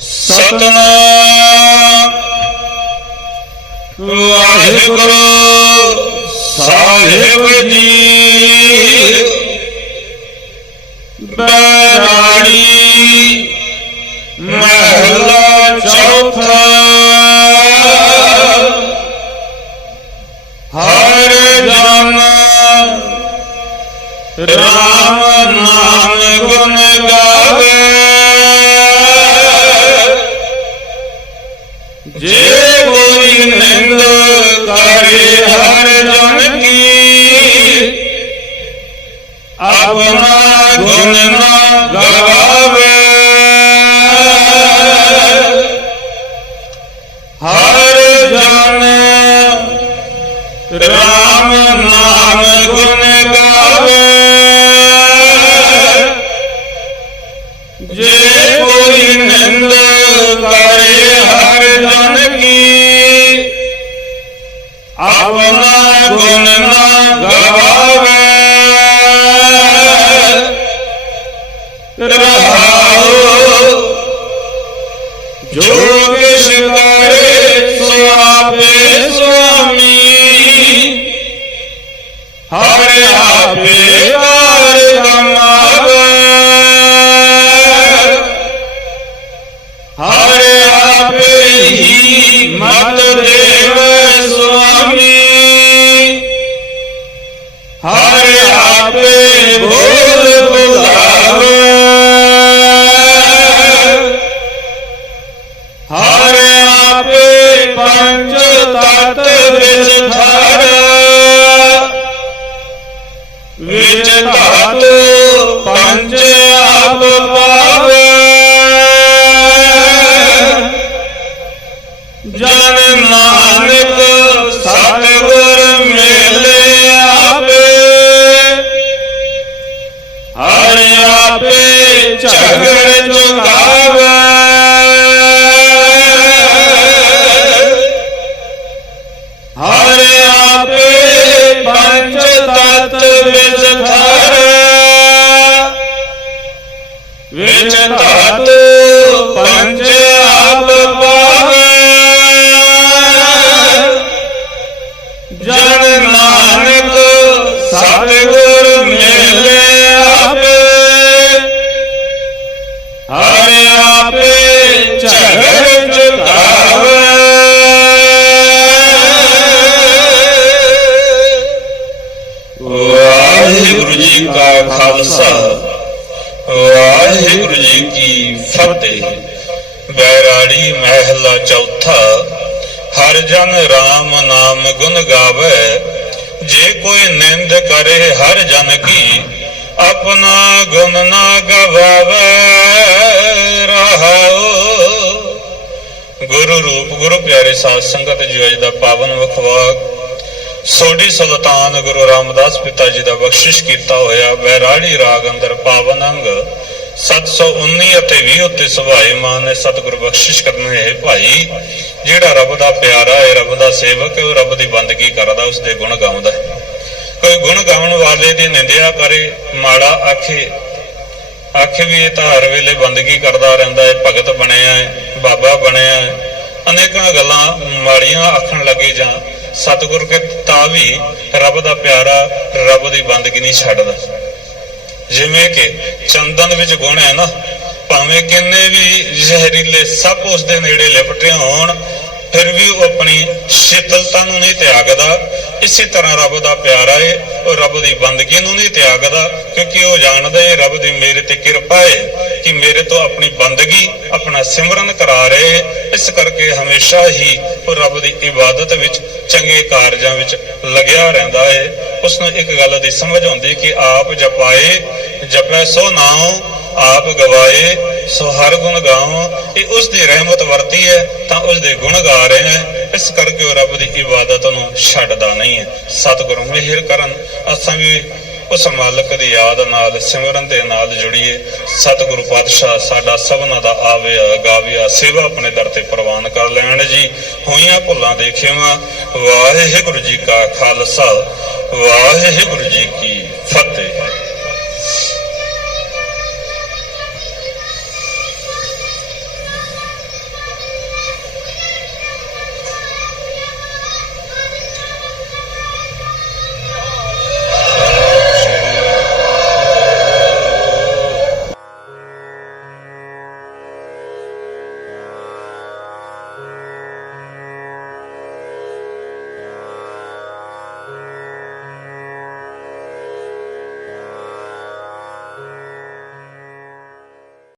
ਸਤਨਾਮ। ਵਾਹਿਗੁਰੂ ਸਾਹਿਬ ਜੀ ਬਰਾੜੀ ਮਹਿਲਾ ਚੌਥਾ। ਹਰ ਜਨ ਰਾਮ ਆਪਣਾ ਗੁਣ ਨਾ ਆਪੇ ਹੀ ਮਤ ਦੇਵ ਜਨ ਨਾਨਕ ਸਤਿਗੁਰ ਮਿਲੇ ਆਪੇ। ਹਰ ਆਪੇ ਝਗੜ ਆਪੇ ਝਗੜ ਚੁਕਾਵੇ ਵਾਹਿਗੁਰੂ ਜੀ ਕਾ ਖਾਲਸਾ, ਵਾਹਿਗੁਰੂ ਜੀ ਕੀ ਫਤਿਹ। ਬੈਰਾੜੀ ਮਹਿਲਾ ਚੌਥਾ, ਹਰ ਜਨ RAM ਨਾਮ ਗੁਣ ਗਾਵੇ। ਜੇ ਕੋਈ ਨਿੰਦ ਕਰੇ ਹਰ ਜਨ ਕੀ, ਆਪਣਾ ਗੁਣ ਨਾ ਗਵਾਵੇ। ਗੁਰੂ ਪਿਆਰੇ ਸਾਧ ਸੰਗਤ ਜੀ, ਅੱਜ ਦਾ ਪਾਵਨ ਵਖਵਾਕ। ਸੋਢੀ ਸੁਲਤਾਨ ਗੁਰੂ ਰਾਮਦਾਸ ਪਿਤਾ ਜੀ ਦਾ ਬਖਸ਼ਿਸ਼ ਕੀਤਾ ਹੋਇਆ ਬੈਰਾੜੀ ਰਾਗ ਅੰਦਰ ਪਾਵਨ ਅੰਗ 719 ਅਤੇ 20 ਉੱਤੇ ਸੁਭਾਏ ਮਾਨ ਨੇ ਸਤਿਗੁਰੂ ਬਖਸ਼ਿਸ਼ ਕਰਨੇ ਹੈ ਭਾਈ, ਜਿਹੜਾ ਰੱਬ ਦਾ ਪਿਆਰਾ ਹੈ, ਰੱਬ ਦਾ ਸੇਵਕ ਹੈ, ਉਹ ਰੱਬ ਦੀ ਬੰਦਗੀ ਕਰਦਾ ਉਸ ਦੇ ਗੁਣ ਗਾਉਂਦਾ ਹੈ। ਕੋਈ ਗੁਣ ਗਾਉਣ ਵਾਲੇ ਦੀ ਨਿੰਦਿਆ ਕਰੇ, ਮਾੜਾ ਆਖੇ ਆਖੇ ਵੀ ਇਹ ਤਾਂ ਹਰ ਵੇਲੇ ਬੰਦਗੀ ਕਰਦਾ ਰਹਿੰਦਾ ਹੈ, ਭਗਤ ਬਣਿਆ ਹੈ, ਬਾਬਾ ਬਣਿਆ ਹੈ। ਅਨੇਕਾਂ ਗੱਲਾਂ ਮਾੜੀਆਂ ਆਖਣ ਲੱਗੇ ਜਾਂ ਸਤਿਗੁਰ ਕੇ ਤਾਂ ਵੀ ਰੱਬ ਦਾ ਪਿਆਰਾ ਰੱਬ ਦੀ ਬੰਦਗੀ ਨਹੀਂ ਛੱਡਦਾ। ਜਿਵੇਂ ਕਿ ਚੰਦਨ ਵਿੱਚ ਗੁਣ ਹੈ ਨਾ, ਭਾਵੇਂ ਕਿੰਨੇ ਵੀ ਜ਼ਹਿਰੀਲੇ ਸੱਪ ਉਸ ਦੇ ਨੇੜੇ ਲਿਪਟੇ ਹੋਣ, ਫਿਰ ਵੀ ਉਹ ਆਪਣੀ ਸ਼ੀਤਲਤਾ ਨੂੰ ਨਹੀਂ ਤਿਆਗਦਾ ਇਸੇ ਤਰ੍ਹਾਂ ਰੱਬ ਦਾ ਪਿਆਰਾ ਹੈ ਉਹ ਰੱਬ ਦੀ ਬੰਦਗੀ ਨੂੰ ਨਹੀਂ ਤਿਆਗਦਾ, ਕਿਉਂਕਿ ਉਹ ਜਾਣਦਾ ਹੈ ਰੱਬ ਦੀ ਮੇਰੇ ਤੇ ਕਿਰਪਾ ਹੈ ਕਿ ਮੇਰੇ ਤੋਂ ਆਪਣੀ ਬੰਦਗੀ, ਆਪਣਾ ਸਿਮਰਨ ਕਰਾ ਰਹੇ। ਇਸ ਕਰਕੇ ਹਮੇਸ਼ਾ ਹੀ ਉਹ ਰੱਬ ਦੀ ਇਬਾਦਤ ਵਿੱਚ ਚੰਗੇ ਕਾਰਜਾਂ ਵਿੱਚ ਲੱਗਿਆ ਰਹਿੰਦਾ ਹੈ। ਉਸ ਨੂੰ ਇੱਕ ਗੱਲ ਦੀ ਸਮਝ ਆਉਂਦੀ ਕਿ ਆਪ ਜਪਾਏ, ਜਪੈ ਸੋ ਨਾਉ, ਆਪ ਗਵਾਏ। ਸੋ ਹਰ ਗੁਣ ਗਾਉ ਇਹ ਉਸ ਦੀ ਰਹਿਮਤ ਵਰਤੀ ਹੈ, ਤਾਂ ਉਸ ਦੇ ਗੁਣ ਗਾ ਰਹੇ ਹੈ। ਇਸ ਕਰਕੇ ਉਹ ਰੱਬ ਦੀ ਇਬਾਦਤ ਨੂੰ ਛੱਡਦਾ ਨਹੀਂ ਹੈ। ਸਤਿਗੁਰੂ ਮਿਹਰ ਕਰਨ, ਅਸਾਂ ਵੀ ਉਸ ਮਾਲਕ ਦੀ ਯਾਦ ਨਾਲ, ਸਿਮਰਨ ਦੇ ਨਾਲ ਜੁੜੀਏ। ਸਤਿਗੁਰੂ ਪਾਤਸ਼ਾਹ ਸਾਡਾ ਸਭਨਾ ਦਾ ਆਵਿਆ ਗਾਵਿਆ ਸੇਵਾ ਆਪਣੇ ਦਰ ਤੇ ਪ੍ਰਵਾਨ ਕਰ ਲੈਣ ਜੀ। ਹੋਈਆਂ ਭੁੱਲਾਂ ਦੇਖਿਆ ਵਾਹਿਗੁਰੂ ਜੀ ਕਾ ਖਾਲਸਾ, ਵਾਹਿਗੁਰੂ ਜੀ ਕੀ